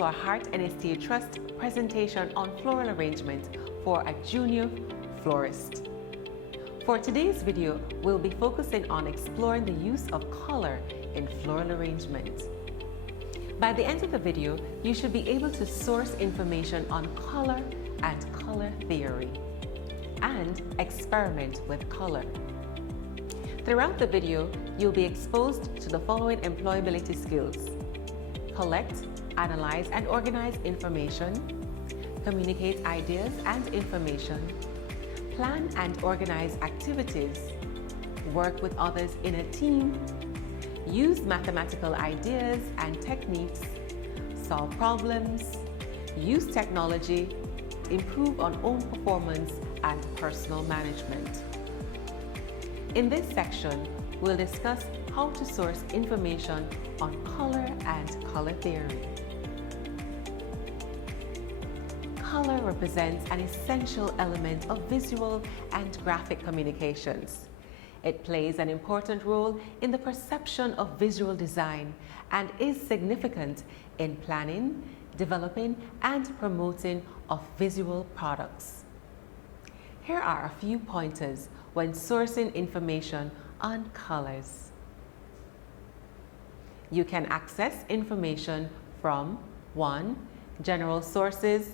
to our Heart NSTA Trust presentation on floral arrangement for a junior florist. For today's video, we'll be focusing on exploring the use of color in floral arrangement. By the end of the video, you should be able to source information on color and color theory, and experiment with color. Throughout the video, you'll be exposed to the following employability skills: collect, analyze, and organize information, communicate ideas and information, plan and organize activities, work with others in a team, use mathematical ideas and techniques, solve problems, use technology, improve on own performance and personal management. In this section, we'll discuss how to source information on color and color theory. Color represents an essential element of visual and graphic communications. It plays an important role in the perception of visual design and is significant in planning, developing, and promoting of visual products. Here are a few pointers when sourcing information on colors. You can access information from 1. General sources.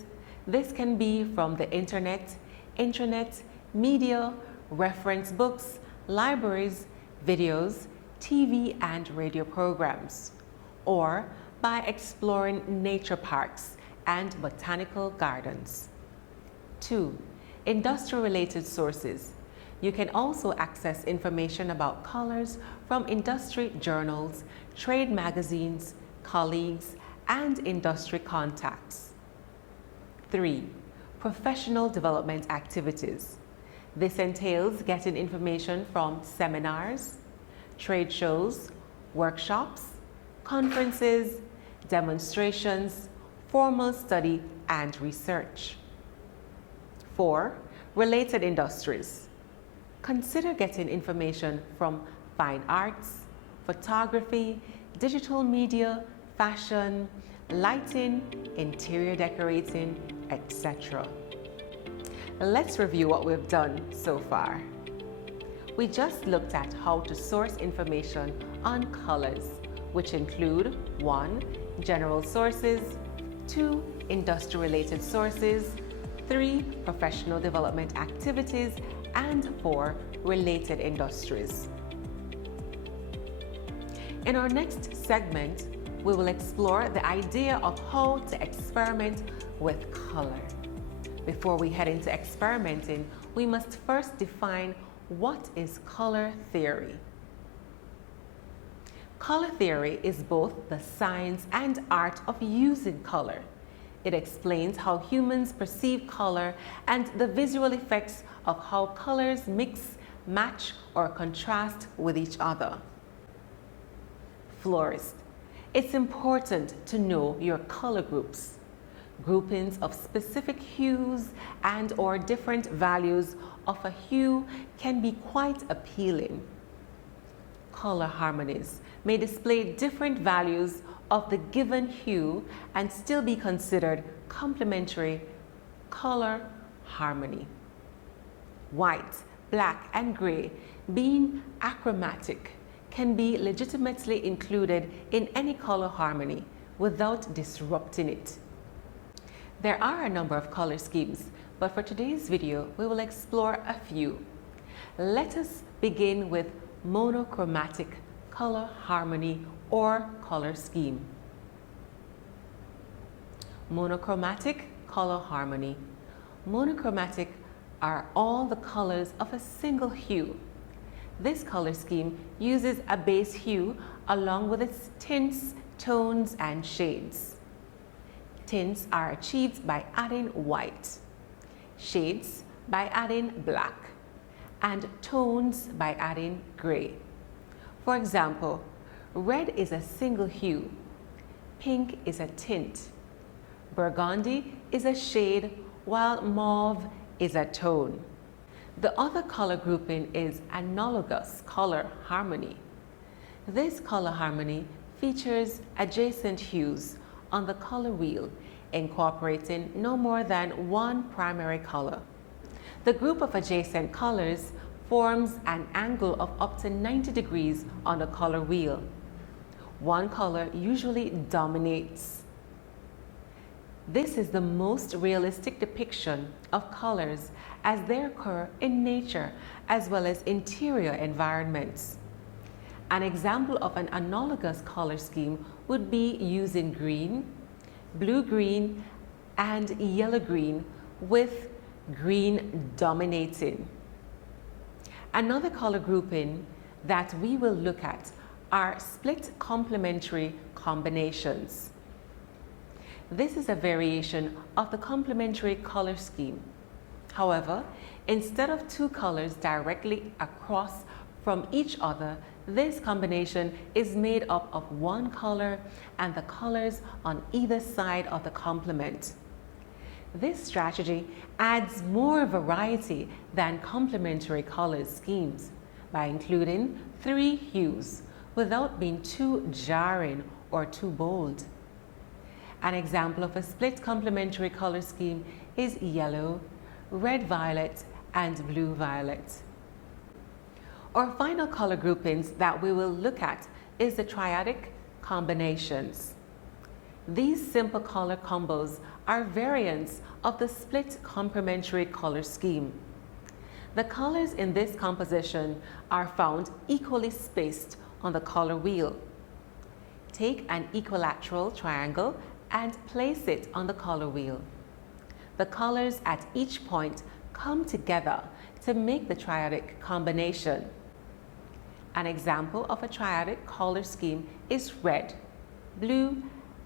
This can be from the internet, intranet, media, reference books, libraries, videos, TV and radio programs, or by exploring nature parks and botanical gardens. 2. Industrial-related sources. You can also access information about colors from industry journals, trade magazines, colleagues, and industry contacts. 3. Professional development activities. This entails getting information from seminars, trade shows, workshops, conferences, demonstrations, formal study, and research. 4. Related industries. Consider getting information from fine arts, photography, digital media, fashion, lighting, interior decorating, etc. Let's review what we've done so far. We just looked at how to source information on colors, which include 1. General sources, 2. Industry-related sources, 3. Professional development activities, and 4. Related industries. In our next segment, we will explore the idea of how to experiment with color. Before we head into experimenting, we must first define what is color theory. Color theory is both the science and art of using color. It explains how humans perceive color and the visual effects of how colors mix, match, or contrast with each other. Florist. It's important to know your color groups. Groupings of specific hues and/or different values of a hue can be quite appealing. Color harmonies may display different values of the given hue and still be considered complementary color harmony. White, black, and gray, being achromatic, can be legitimately included in any color harmony without disrupting it. There are a number of color schemes, but for today's video, we will explore a few. Let us begin with monochromatic color harmony or color scheme. Monochromatic color harmony. Monochromatic are all the colors of a single hue. This color scheme uses a base hue along with its tints, tones, and shades. Tints are achieved by adding white, shades by adding black, and tones by adding gray. For example, red is a single hue, pink is a tint, burgundy is a shade, while mauve is a tone. The other color grouping is analogous color harmony. This color harmony features adjacent hues on the color wheel, incorporating no more than one primary color. The group of adjacent colors forms an angle of up to 90 degrees on the color wheel. One color usually dominates. This is the most realistic depiction of colors as they occur in nature as well as interior environments. An example of an analogous color scheme would be using green, blue-green, and yellow-green with green dominating. Another color grouping that we will look at are split complementary combinations. This is a variation of the complementary color scheme. However, instead of two colors directly across from each other, this combination is made up of one color and the colors on either side of the complement. This strategy adds more variety than complementary color schemes by including 3 hues without being too jarring or too bold. An example of a split complementary color scheme is yellow, red-violet, and blue-violet. Our final color groupings that we will look at is the triadic combinations. These simple color combos are variants of the split complementary color scheme. The colors in this composition are found equally spaced on the color wheel. Take an equilateral triangle and place it on the color wheel. The colors at each point come together to make the triadic combination. An example of a triadic color scheme is red, blue,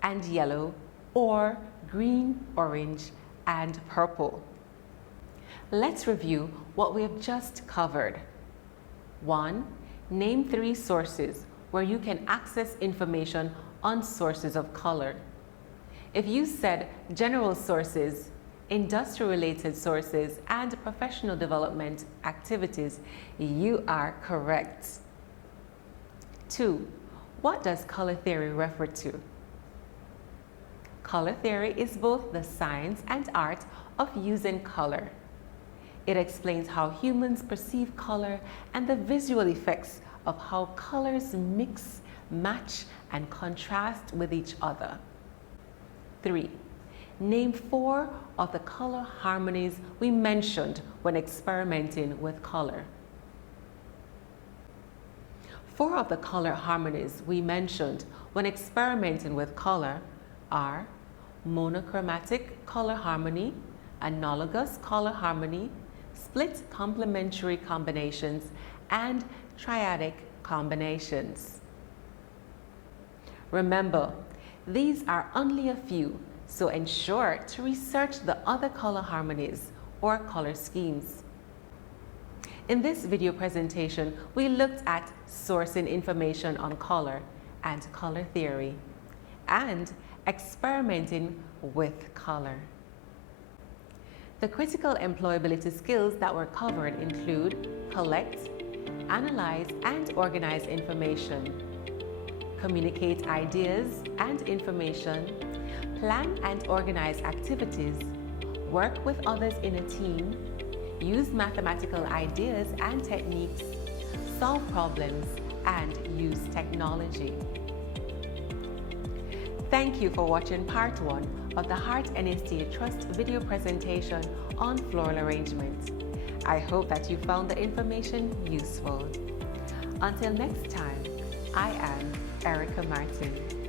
and yellow, or green, orange, and purple. Let's review what we have just covered. 1. Name 3 sources where you can access information on sources of color. If you said general sources, industry-related sources, and professional development activities, you are correct. 2. What does color theory refer to? Color theory is both the science and art of using color. It explains how humans perceive color and the visual effects of how colors mix, match, and contrast with each other. 3. Name 4 of the color harmonies we mentioned when experimenting with color. 4 of the color harmonies we mentioned when experimenting with color are monochromatic color harmony, analogous color harmony, split complementary combinations, and triadic combinations. Remember, these are only a few, so ensure to research the other color harmonies or color schemes. In this video presentation, we looked at sourcing information on color and color theory, and experimenting with color. The critical employability skills that were covered include collect, analyze, and organize information, communicate ideas and information, plan and organize activities, work with others in a team, use mathematical ideas and techniques, solve problems, and use technology. Thank you for watching part 1 of the Heart NSTA Trust video presentation on floral arrangement. I hope that you found the information useful. Until next time, I am Erica Martin.